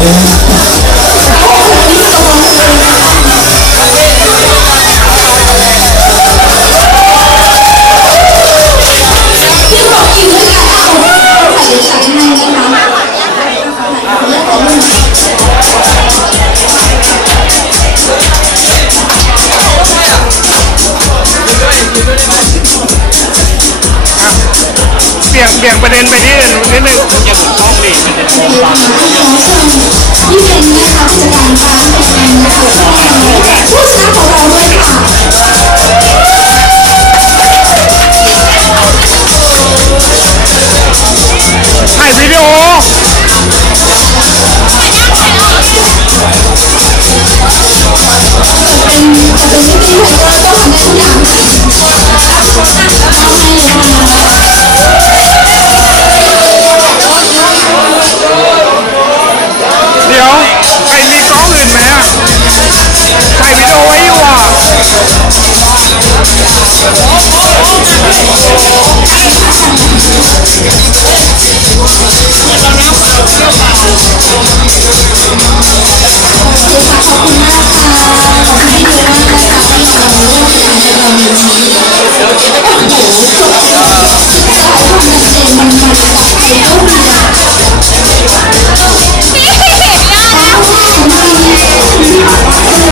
Yeah. เบี่ยงประเด็นไปที่อื่นนิดนึง จะหมุนช่องดิมันจะหมุนช่อง